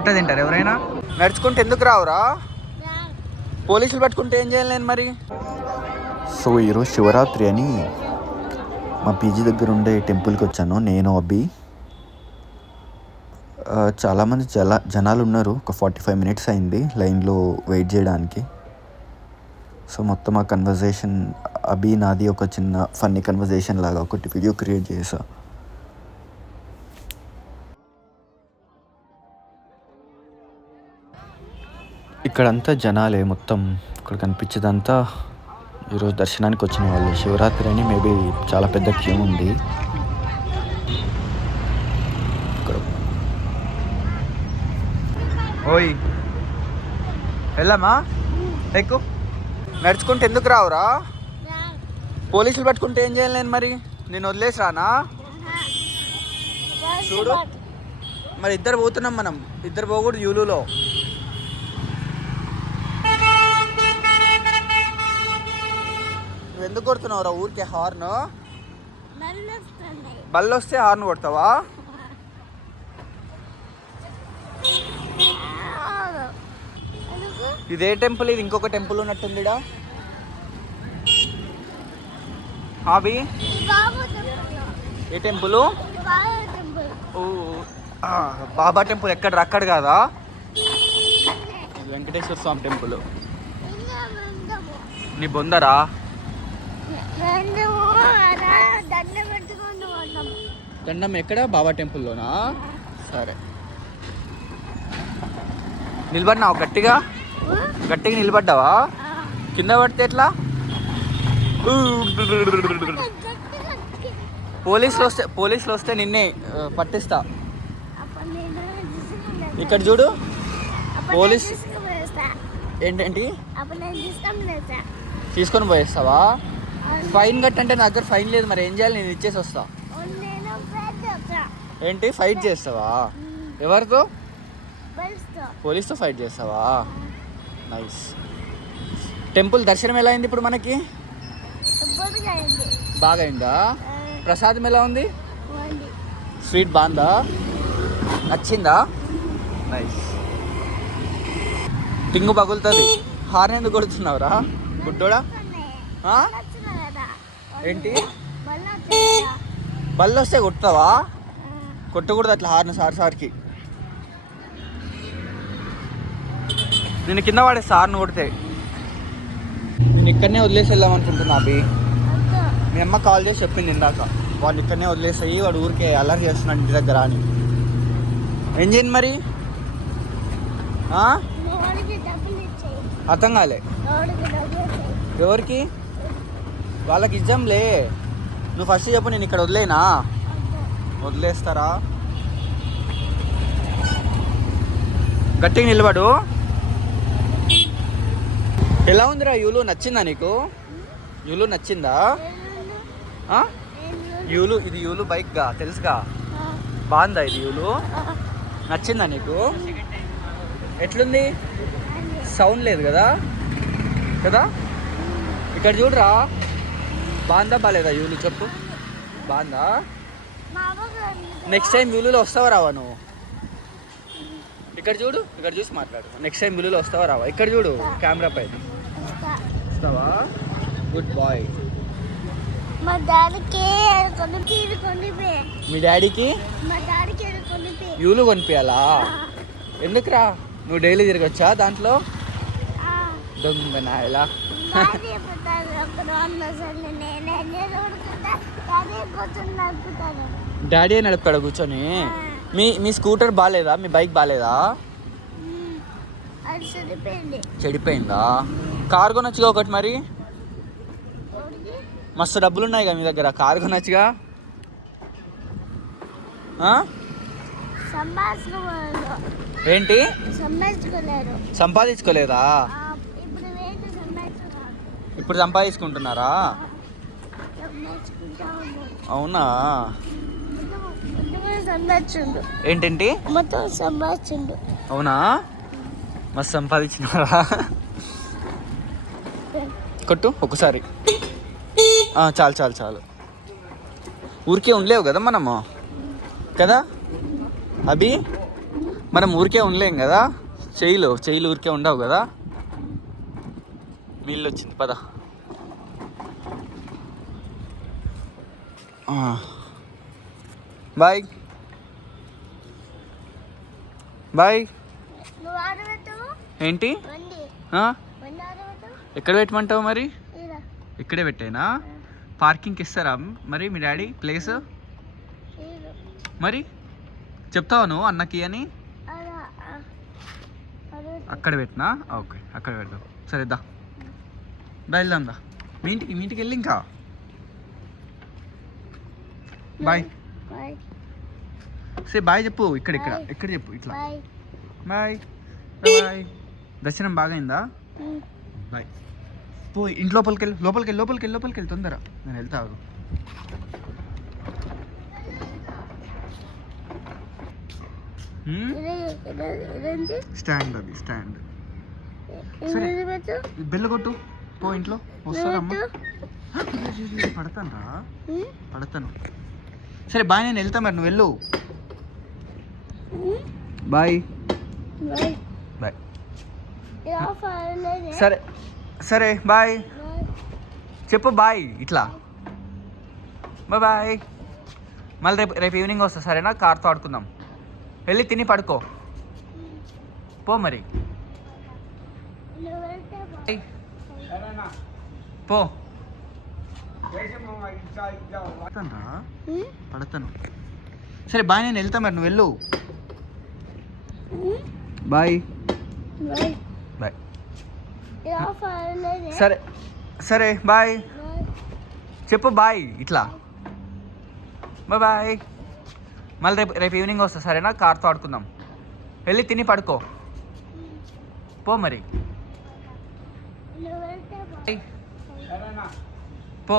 అట్లా తింటారు ఎవరైనా? నడుచుకుంటే ఎందుకు రావురా? పోలీసులు పట్టుకుంటే ఏం చేయాలి నేను మరి? సో ఈరోజు శివరాత్రి అని మా పీజీ దగ్గర ఉండే టెంపుల్కి వచ్చాను నేను, అబ్బి. చాలామంది జనాలు ఉన్నారు. ఒక 45 minutes అయింది లైన్లో వెయిట్ చేయడానికి. సో మొత్తం ఆ కన్వర్జేషన్ అభి నాది ఒక చిన్న ఫన్నీ కన్వర్జేషన్ లాగా ఒకటి వీడియో క్రియేట్ చేసా. ఇక్కడంతా జనాలే మొత్తం. ఇక్కడ కనిపించేదంతా ఈరోజు దర్శనానికి వచ్చిన వాళ్ళు. శివరాత్రి అని మేబీ చాలా పెద్ద క్యూ ఉంది ఇక్కడ. ఓయ్ వెళ్ళామా? ఎక్కు. నడుచుకుంటే ఎందుకు రావురా? పోలీసులు పట్టుకుంటే ఏం చేయాలి నేను మరి? నేను వదిలేసి రానా? చూడు మరి ఇద్దరు పోతున్నాం మనం. ఇద్దరు పోకూడదు యూలులో. నువ్వు ఎందుకు కొడుతున్నావురా ఊరికే హార్న్? బళ్ళు వస్తే హార్న్ కొడతావా? ఇదే టెంపుల్, ఇది ఇంకొక టెంపుల్ ఉన్నట్టుందిడా. హాబీ ఏ టెంపుల్? బాబా టెంపుల్. ఎక్కడ అక్కడ కాదా? వెంకటేశ్వర స్వామి టెంపుల్. నీ బొందరా? దండం ఎక్కడ? బాబా టెంపుల్లోనా? సరే నిలబడినావు గట్టిగా? గట్టిగా నిలబడ్డావా? కింద పడితే ఎట్లా? పోలీసులు వస్తే నిన్నే పట్టిస్తా. ఇక్కడ చూడు పోలీస్. ఏంటంటి తీసుకొని పోయేస్తావా? ఫైన్ కట్టంటే నా దగ్గర ఫైన్ లేదు. మరి ఏం చేయాలి? నేను ఇచ్చేసి వస్తా. ఏంటి ఫైట్ చేస్తావా? ఎవరితో? పోలీస్తో ఫైట్ చేస్తావా? నైస్. టెంపుల్ దర్శనం ఎలా అయింది ఇప్పుడు మనకి? బాగా అయిందా? ప్రసాదం ఎలా ఉంది? స్వీట్ బాగుందా? నచ్చిందా? నైస్. టింగు పగులుతుంది. హార్న్ ఎందుకు కొడుతున్నావురా గుడ్డోడా? ఏంటి బళ్ళు వస్తే కొడతావా? కొట్టకూడదు అట్లా హార్న్ సార్కి. నేను కింద పడేస్తా హార్న్ కొడితే. నేను ఇక్కడనే వదిలేసి వెళ్దాం అనుకుంటున్నా అభి. మీ అమ్మ కాల్ చేసి చెప్పింది ఇందాక, వాడిని ఇక్కడనే వదిలేసాయి, వాడు ఊరికే అల్లరి చేస్తున్నాడు ఇంటి దగ్గర అని. ఏం చేయండి మరి? అర్థం కాలే. ఎవరికి? వాళ్ళకి ఇద్దాంలే. నువ్వు ఫస్ట్ చెప్పు. నేను ఇక్కడ వదిలేనా? వదిలేస్తారా? గట్టిగా నిలబడు. ఎలా ఉందిరా యూలు? నచ్చిందా నీకు? యూలు నచ్చిందా? యూలు ఇది యూలు బైక్గా తెలుసుగా. బాగుందా ఇది యూలు? నచ్చిందా నీకు? ఎట్లుంది? సౌండ్ లేదు కదా కదా? ఇక్కడ చూడరా. బాగుందా బాగాలేదా యూలు చెప్పు? బాగుందా? నెక్స్ట్ టైం యూలులో వస్తావా రావా నువ్వు? ఇక్కడ చూడు, ఇక్కడ చూసి మాట్లాడు. నెక్స్ట్ టైం యూలులో వస్తావా రావా? ఇక్కడ చూడు కెమెరా పైన. వస్తావా? Good boy. మా డాడీకి మీ డాడీకి యూలు కొనిపించాలా? ఎందుకురా? నువ్వు డైలీ తిరగచ్చా దాంట్లో? దొంగ నాయలా. డాడీ నడుపుతాడు కూర్చొని. మీ స్కూటర్ బాగాలేదా? మీ బైక్ బాగాలేదా? చెడిపోయిందా? కారు కొనొచ్చుగా ఒకటి మరి. మస్తు డబ్బులు ఉన్నాయి కదా మీ దగ్గర, కారు కొనొచ్చుగా. ఏంటి సంపాదించుకోలేదా? ఇప్పుడు సంపాదించుకుంటున్నారా? అవునా? ఏంటంటే అవునా? మస్తు సంపాదించినారా? కొట్టు ఒకసారి. చాలు చాలు చాలు. ఊరికే ఉండలేవు కదా మనము కదా అభి? మనం ఊరికే ఉండలేం కదా, చెయ్యిలు ఊరికే ఉండవు కదా. వీళ్ళు వచ్చింది పద. Bye bye. నువ్వు ఆడబెట్టు. ఏంటి వండి ఆ? వండి ఆడబెట్టు. ఎక్కడ పెట్టమంటావు మరి? ఇలా ఇక్కడే పెట్టేనా? పార్కింగ్కి ఇస్తారా మరి మీ డాడీ ప్లేస్? ఇలా మరి చెప్తావు నువ్వు అన్నకి అని? అలా ఆడబెట్టు. అక్కడ పెట్టినా? ఓకే అక్కడ పెడదాం. సరే దా వెళ్దాం దా. మీ ఇంటికి వెళ్ళి ఇంకా బాయ్. బాయ్ సే బాయ్ చెప్పు. ఇక్కడ చెప్పు ఇట్లా. బాయ్. Bye bye. దర్శనం బాగైందా? బాయ్. పో ఇంటి లోపలికి వెళ్ళి తొందర. నేను వెళ్తా ఆగు. ఇదేంటి? స్టాండ్ అది స్టాండ్. సరే. ఇది పెట్టు. బెల్ల కొట్టు. పో ఇంట్లో వస్తారమ్మా. పడతాను. సరే బాయ్, నేను వెళ్తా మరి, నువ్వు వెళ్ళు. Bye bye. బాయ్. ఇలా ఫాలో సరే బాయ్ చెప్పు. బాయ్ ఇట్లా. బాయ్. మళ్ళీ రేపు ఈవినింగ్ వస్తా సరేనా? కార్తో ఆడుకుందాం. వెళ్ళి తిని పడుకో. పో మరి. పో. పడతాను. సరే బాయ్, నేను వెళ్తా మరి, నువ్వు వెళ్ళు. Bye bye. బాయ్. ఇలా ఫాలో సరే బాయ్ చెప్పు. బాయ్ ఇట్లా. బాయ్. మళ్ళీ రేపు ఈవినింగ్ వస్తా సరేనా? కార్తో ఆడుకుందాం. వెళ్ళి తిని పడుకో. పో మరి. పో.